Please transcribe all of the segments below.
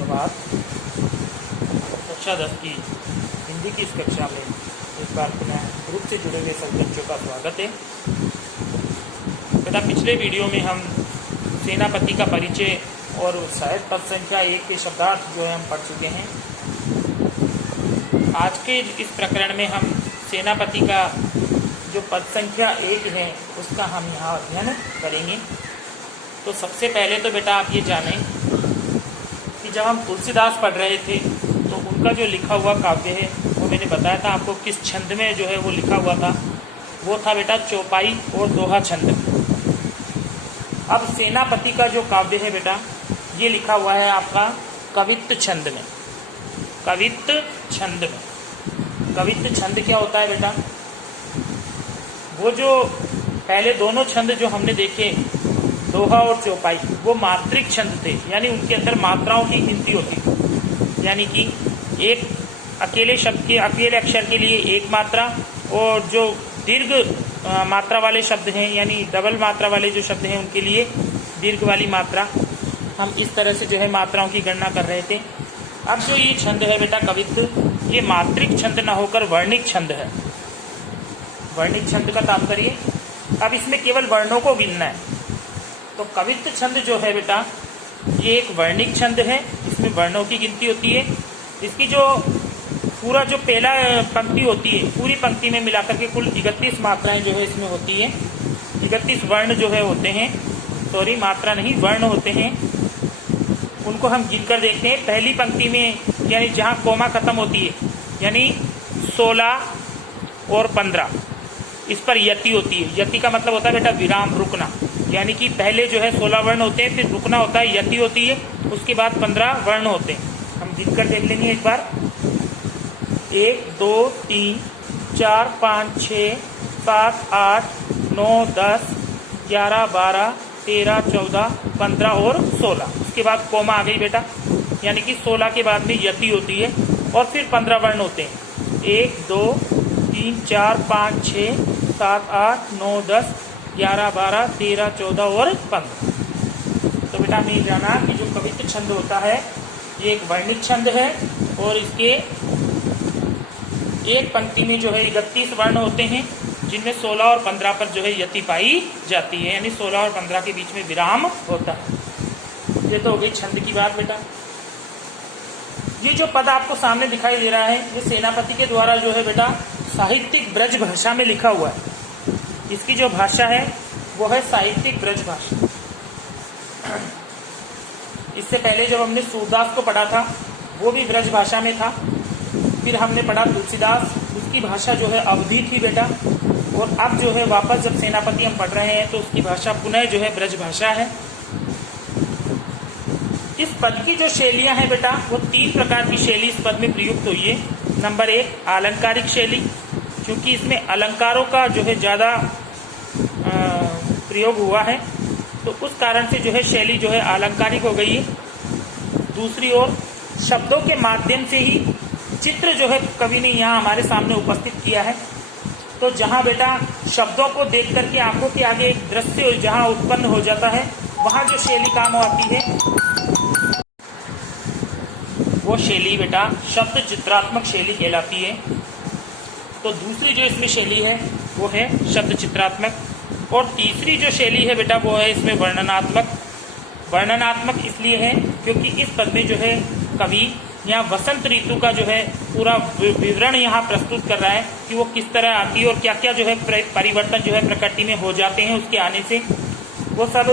सुप्रभात। कक्षा 10 की हिंदी की इस कक्षा में एक बार पुनः ग्रुप से जुड़े हुए सभी बच्चों का स्वागत है। बेटा, पिछले वीडियो में हम सेनापति का परिचय और शायद पद संख्या 1 के शब्दार्थ जो है हम पढ़ चुके हैं। आज के इस प्रकरण में हम सेनापति का जो पद संख्या 1 है उसका हम यहाँ अध्ययन करेंगे। तो सबसे पहले तो बेटा आप ये जानें कि जब हम तुलसीदास पढ़ रहे थे तो उनका जो लिखा हुआ काव्य है वो मैंने बताया था आपको किस छंद में जो है वो लिखा हुआ था। वो था बेटा चौपाई और दोहा छंद। अब सेनापति का जो काव्य है बेटा ये लिखा हुआ है आपका कवित्त छंद में। कवित्त छंद में कवित्त छंद क्या होता है बेटा? वो जो पहले दोनों छंद जो हमने देखे दोहा और चौपाई वो मात्रिक छंद थे, यानी उनके अंदर मात्राओं की गिनती होती थी। यानी कि एक अकेले शब्द के अकेले अक्षर के लिए एक मात्रा, और जो दीर्घ मात्रा वाले शब्द हैं यानी डबल मात्रा वाले जो शब्द हैं उनके लिए दीर्घ वाली मात्रा। हम इस तरह से जो है मात्राओं की गणना कर रहे थे। अब जो ये छंद है बेटा कवित्त, ये मात्रिक छंद न होकर वर्णिक छंद है। वर्णिक छंद का तात्पर्य अब इसमें केवल वर्णों को गिनना है। तो कवित्त छंद जो है बेटा ये एक वर्णिक छंद है, इसमें वर्णों की गिनती होती है। इसकी जो पूरा जो पहला पंक्ति होती है पूरी पंक्ति में मिलाकर के कुल 31 मात्राएं जो है इसमें होती है। 31 वर्ण जो है होते हैं, सॉरी मात्रा नहीं वर्ण होते हैं, उनको हम गिन कर देखते हैं। पहली पंक्ति में यानी जहाँ कोमा खत्म होती है यानी 16 और 15 इस पर यति होती है। यति का मतलब होता है बेटा विराम, रुकना। यानी कि पहले जो है 16 वर्ण होते हैं, फिर रुकना होता है, यति होती है, उसके बाद 15 वर्ण होते हैं। हम गिन कर देख लेंगे एक बार। 1 2 3 4 5 6 7 8 9 10 11 12 13 14 15 और 16। उसके बाद कोमा आ गई बेटा, यानी कि 16 के बाद में यति होती है और फिर 15 वर्ण होते हैं। 1 2 3 4 5 6 7 8 9 10 11 12 13 14 और 15। तो बेटा हमने जाना कि जो कवित्त छंद होता है ये एक वर्णिक छंद है और इसके एक पंक्ति में जो है 31 वर्ण होते हैं, जिनमें 16 और 15 पर जो है यति पाई जाती है, यानी 16 और 15 के बीच में विराम होता है। ये तो हो गई छंद की बात बेटा। ये जो पद आपको सामने दिखाई दे रहा है ये सेनापति के द्वारा जो है बेटा साहित्यिक ब्रज भाषा में लिखा हुआ है। इसकी जो भाषा है वो है साहित्यिक ब्रज भाषा। इससे पहले जब हमने सूरदास को पढ़ा था वो भी ब्रज भाषा में था। फिर हमने पढ़ा तुलसीदास, उसकी भाषा जो है अवधी थी बेटा। और अब जो है वापस जब सेनापति हम पढ़ रहे हैं तो उसकी भाषा पुनः जो है ब्रज भाषा है। इस पद की जो शैलियां हैं बेटा वो 3 प्रकार की शैली इस पद में प्रयुक्त हुई है। नंबर 1 आलंकारिक शैली, क्योंकि इसमें अलंकारों का जो है ज़्यादा प्रयोग हुआ है तो उस कारण से जो है शैली जो है आलंकारिक हो गई है। दूसरी ओर शब्दों के माध्यम से ही चित्र जो है कवि ने यहाँ हमारे सामने उपस्थित किया है। तो जहाँ बेटा शब्दों को देख करके आंखों के आगे एक दृश्य जहाँ उत्पन्न हो जाता है वहाँ जो शैली काम आती है वो शैली बेटा शब्द चित्रात्मक शैली कहलाती है। तो दूसरी जो इसमें शैली है वो है शब्द चित्रात्मक, और तीसरी जो शैली है बेटा वो है इसमें वर्णनात्मक। वर्णनात्मक इसलिए है क्योंकि इस पद में जो है कवि यहाँ वसंत ऋतु का जो है पूरा विवरण यहाँ प्रस्तुत कर रहा है कि वो किस तरह आती है और क्या क्या जो है परिवर्तन जो है प्रकृति में हो जाते हैं उसके आने से। वो सब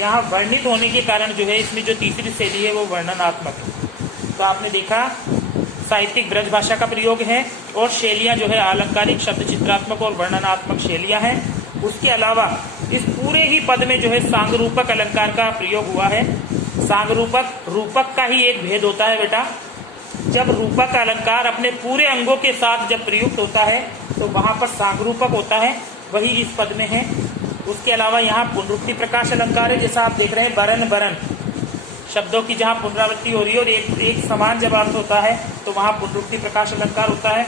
यहाँ वर्णित होने के कारण जो है इसमें जो तीसरी शैली है वो वर्णनात्मक है। तो आपने देखा साहित्यिक ब्रज भाषा का प्रयोग है और शैलियाँ जो है आलंकारिक, शब्द चित्रात्मक और वर्णनात्मक शैलियाँ हैं। उसके अलावा इस पूरे ही पद में जो है सांगरूपक अलंकार का प्रयोग हुआ है। सांगरूपक रूपक का ही एक भेद होता है बेटा। जब रूपक अलंकार अपने पूरे अंगों के साथ जब प्रयुक्त होता है तो वहां पर सांगरूपक होता है, वही इस पद में है। उसके अलावा यहाँ पुनरुक्ति प्रकाश अलंकार है, जैसा आप देख रहे हैं बरन बरन शब्दों की जहाँ पुनरावृत्ति हो रही है और एक समान जब अर्थ होता है तो वहाँ पुनरुक्ति प्रकाश अलंकार होता है।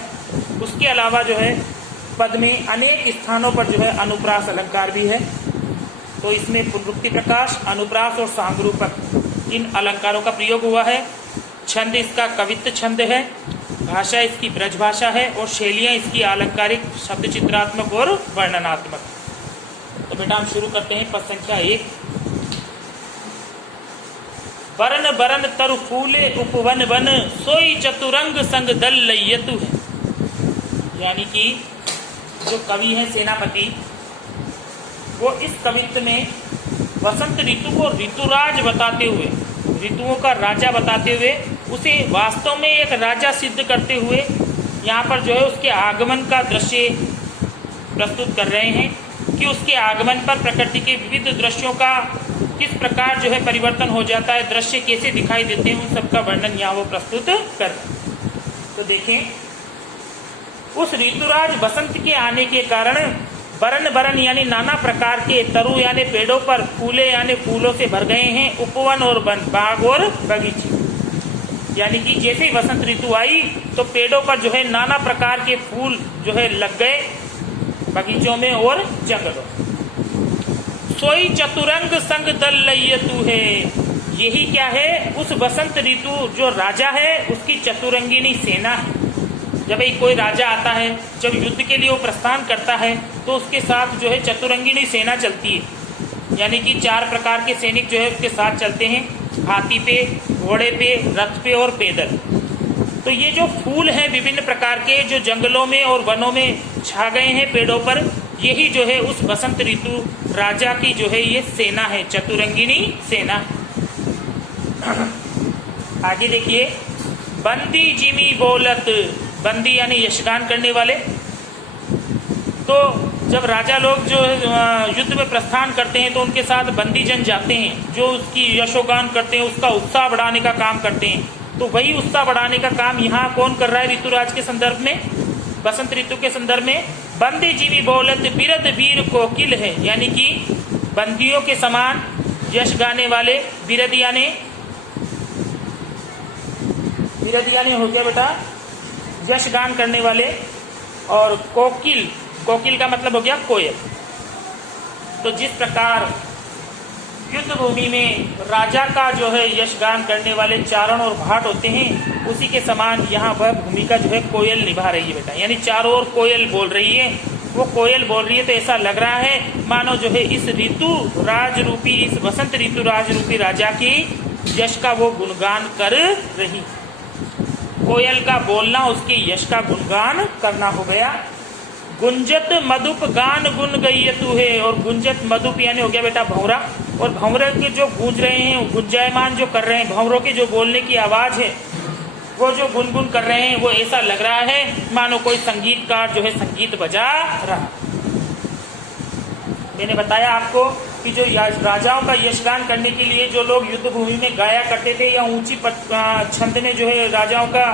उसके अलावा जो है पद में अनेक स्थानों पर जो है अनुप्रास अलंकार भी है। तो इसमें पुनरुक्ति प्रकाश, अनुप्रास और सांगरूपक इन अलंकारों का प्रयोग हुआ है। छंद इसका कवित्त छंद है, भाषा इसकी ब्रज भाषा है और शैलियाँ इसकी अलंकारिक, शब्द चित्रात्मक और वर्णनात्मक। तो बेटा हम शुरू करते हैं पद संख्या 1। बरन बरन तरु फूले उपवन वन, सोई चतुरंग संग दल लयतु है। यानी कि जो कवि है सेनापति, वो इस कवित्व में वसंत ऋतु को ऋतुराज बताते हुए, ऋतुओं का राजा बताते हुए, उसे वास्तव में एक राजा सिद्ध करते हुए यहाँ पर जो है उसके आगमन का दृश्य प्रस्तुत कर रहे हैं कि उसके आगमन पर प्रकृति के विविध दृश्यों का किस प्रकार जो है परिवर्तन हो जाता है, दृश्य कैसे दिखाई देते हैं, उन सबका वर्णन यहाँ वो प्रस्तुत कर। तो देखें, उस ऋतुराज बसंत के आने के कारण बरन बरन यानी नाना प्रकार के तरु यानी पेड़ों पर फूले यानी फूलों से भर गए हैं, उपवन और वन, बाग और बगीचे। यानी कि जैसे ही वसंत ऋतु आई तो पेड़ों पर जो है नाना प्रकार के फूल जो है लग गए, बगीचों में और जंगलों। सोई चतुरंग संग दल लयतु है। यही क्या है, उस बसंत ऋतु जो राजा है उसकी चतुरंगिनी सेना है। जब एक कोई राजा आता है, जब युद्ध के लिए वो प्रस्थान करता है तो उसके साथ जो है चतुरंगिनी सेना चलती है। यानी कि 4 प्रकार के सैनिक जो है उसके साथ चलते हैं, हाथी पे, घोड़े पे, रथ पे और पैदल। तो ये जो फूल हैं विभिन्न प्रकार के जो जंगलों में और वनों में छा गए हैं पेड़ों पर, यही जो है उस बसंत ऋतु राजा की जो है ये सेना है, चतुरंगिनी सेना। आगे देखिए, बंदी जिमी बोलत, बंदी यानी यशगान करने वाले। तो जब राजा लोग जो युद्ध में प्रस्थान करते हैं तो उनके साथ बंदी जन जाते हैं, जो उसकी यशोगान करते हैं, उसका उत्साह बढ़ाने का काम करते हैं। तो वही उत्साह बढ़ाने का काम यहाँ कौन कर रहा है ऋतुराज के संदर्भ में, बसंत ऋतु के संदर्भ में? बंदी जीवी बोलत बिरद वीर कोकिल है। यानी कि बंदियों के समान यश गाने वाले, बिरद यानी हो गया बेटा यश गान करने वाले, और कोकिल, कोकिल का मतलब हो गया कोयल। तो जिस प्रकार युद्ध भूमि में राजा का जो है यशगान करने वाले चारण और भाट होते हैं, उसी के समान यहाँ वह भूमिका जो है कोयल निभा रही है बेटा। यानी चारों ओर कोयल बोल रही है। वो कोयल बोल रही है तो ऐसा लग रहा है मानो जो है इस ऋतु राज रूपी, इस वसंत ऋतु राज रूपी राजा की यश का वो गुणगान कर रही। कोयल का बोलना उसके यश का गुणगान करना हो गया। गुंजत मधुप गान गुन गयतु है। और गुंजत मधुप यानी हो गया बेटा भंवरा, और भंवरे के जो गूंज रहे हैं, गुंजायमान जो कर रहे हैं, भंवरों के जो बोलने की आवाज है, वो जो गुनगुन कर रहे हैं, वो ऐसा लग रहा है मानो कोई संगीतकार जो है संगीत बजा रहा। मैंने बताया आपको कि जो राजाओं का यशगान करने के लिए जो लोग युद्ध भूमि में गाया करते थे, या ऊंची छंद में जो है राजाओं का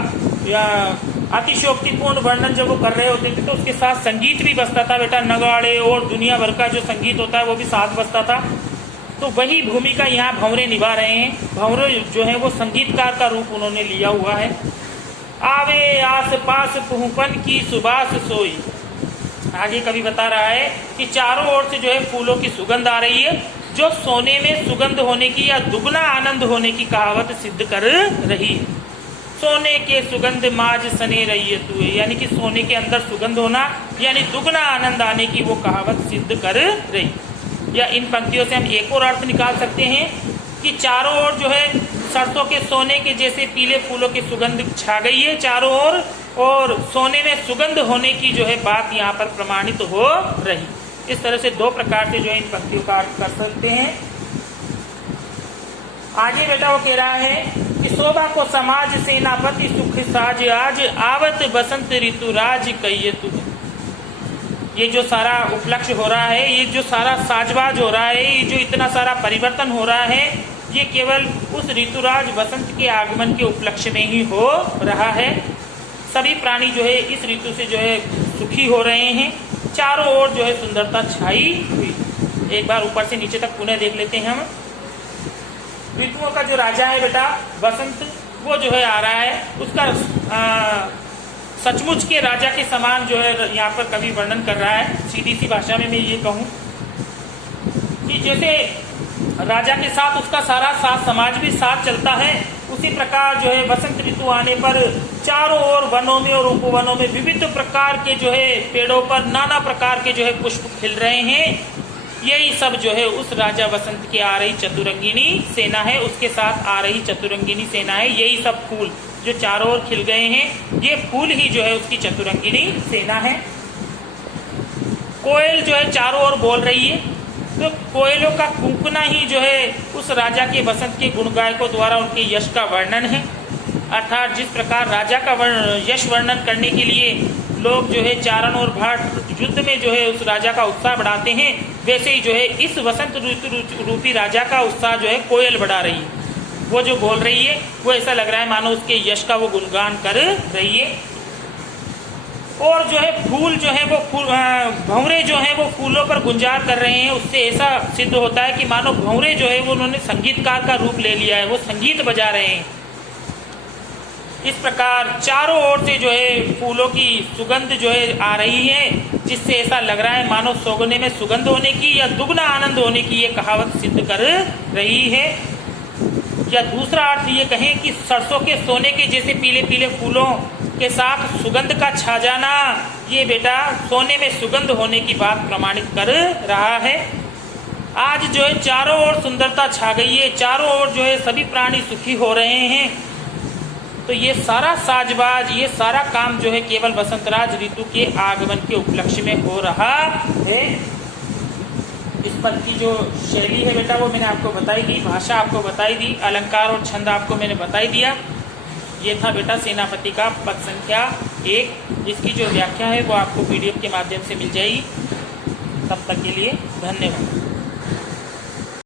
अतिशयोक्तिपूर्ण वर्णन जब वो कर रहे होते थे तो उसके साथ संगीत भी बजता था बेटा। नगाड़े और दुनिया भर का जो संगीत होता है वो भी साथ बजता था। तो वही भूमिका यहाँ भंवरे निभा रहे हैं। भंवरे जो है वो संगीतकार का रूप उन्होंने लिया हुआ है। आवे आस पास पुहपन की सुबास सोई। आगे कवि बता रहा है कि चारों ओर से जो है फूलों की सुगंध आ रही है, जो सोने में सुगंध होने की या दुगना आनंद होने की कहावत सिद्ध कर रही है। सोने के सुगंध माज सने रही तू, यानी कि सोने के अंदर सुगंध होना यानी दुगना आनंद आने की वो कहावत सिद्ध कर रही। या इन पंक्तियों से हम एक और अर्थ निकाल सकते हैं कि चारों ओर जो है सरसों के सोने के जैसे पीले फूलों की सुगंध छा गई है चारों ओर, और सोने में सुगंध होने की जो है बात यहाँ पर प्रमाणित हो रही। इस तरह से 2 प्रकार से जो है इन पंक्तियों का अर्थ कर सकते हैं। आगे बेटा वो कह रहा है कि शोभा को समाज सेनापति सुख साज आज, आवत बसंत ऋतु राज कहियतु। ये जो सारा उपलक्ष्य हो रहा है, ये जो सारा साजवाज हो रहा है, ये जो इतना सारा परिवर्तन हो रहा है, ये केवल उस ऋतुराज बसंत के आगमन के उपलक्ष्य में ही हो रहा है। सभी प्राणी जो है इस ऋतु से जो है सुखी हो रहे हैं। चारों ओर जो है सुंदरता छाई हुई। एक बार ऊपर से नीचे तक पुनः देख लेते हैं हम। ऋतुओं का जो राजा है बेटा बसंत, वो जो है आ रहा है, उसका सचमुच के राजा के समान जो है यहाँ पर कवि वर्णन कर रहा है। सीधी सी भाषा में मैं ये कहूँ कि जैसे राजा के साथ उसका सारा साथ समाज भी साथ चलता है। उसी प्रकार जो है वसंत ऋतु आने पर चारों ओर वनों में और उपवनों में विविध प्रकार के जो है पेड़ों पर नाना प्रकार के जो है पुष्प खिल रहे हैं। यही सब जो है उस राजा वसंत की आ रही चतुरंगिनी सेना है, उसके साथ आ रही चतुरंगिनी सेना है। यही सब फूल जो चारों ओर खिल गए हैं, ये फूल ही जो है उसकी चतुरंगिनी सेना है। कोयल जो है चारों ओर बोल रही है, तो कोयलों का कूकना ही जो है उस राजा के वसंत के गुणगायकों द्वारा उनके यश का वर्णन है। अर्थात जिस प्रकार राजा का यश वर्णन करने के लिए लोग जो है चारण और भाट युद्ध में जो है उस राजा का उत्साह बढ़ाते हैं, वैसे ही जो है इस वसंत ऋतु रूपी राजा का उत्साह जो है कोयल बढ़ा रही है। वो जो बोल रही है वो ऐसा लग रहा है मानो उसके यश का वो गुणगान कर रही है। और जो है फूल जो है वो भंवरे जो है वो फूलों पर गुंजार कर रहे हैं। उससे ऐसा सिद्ध होता है कि मानो भंवरे जो है वो उन्होंने संगीतकार का रूप ले लिया है, वो संगीत बजा रहे हैं। इस प्रकार चारों ओर से जो है फूलों की सुगंध जो है आ रही है, जिससे ऐसा लग रहा है मानो सोगने में सुगंध होने की या दुगना आनंद होने की ये कहावत सिद्ध कर रही है। या दूसरा अर्थ ये कहें कि सरसों के सोने के जैसे पीले पीले फूलों के साथ सुगंध का छा जाना, ये बेटा सोने में सुगंध होने की बात प्रमाणित कर रहा है। आज जो है चारों ओर सुंदरता छा गई है, चारों ओर जो है सभी प्राणी सुखी हो रहे हैं। तो ये सारा साजबाज, ये सारा काम जो है केवल वसंतराज ऋतु के आगमन के उपलक्ष्य में हो रहा है। इस पद की जो शैली है बेटा वो मैंने आपको बताई दी, भाषा आपको बताई दी, अलंकार और छंद आपको मैंने बताई दिया। ये था बेटा सेनापति का पद संख्या 1, जिसकी जो व्याख्या है वो आपको PDF के माध्यम से मिल जाएगी। तब तक के लिए धन्यवाद।